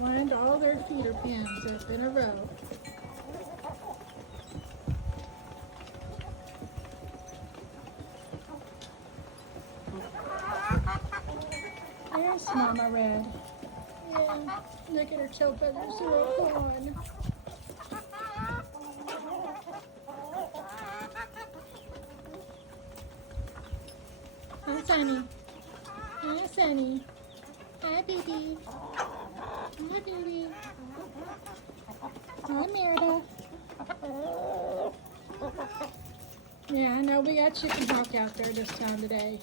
find all their feeder pens up in a row. There's Mama Red. Yeah, look at her tail feathers, they're all gone. Hi, Sunny. Hi, Sunny. Hi, baby. Hi, baby. Hi, Merida. Yeah, I know we got Chicken Hawk out there this time today.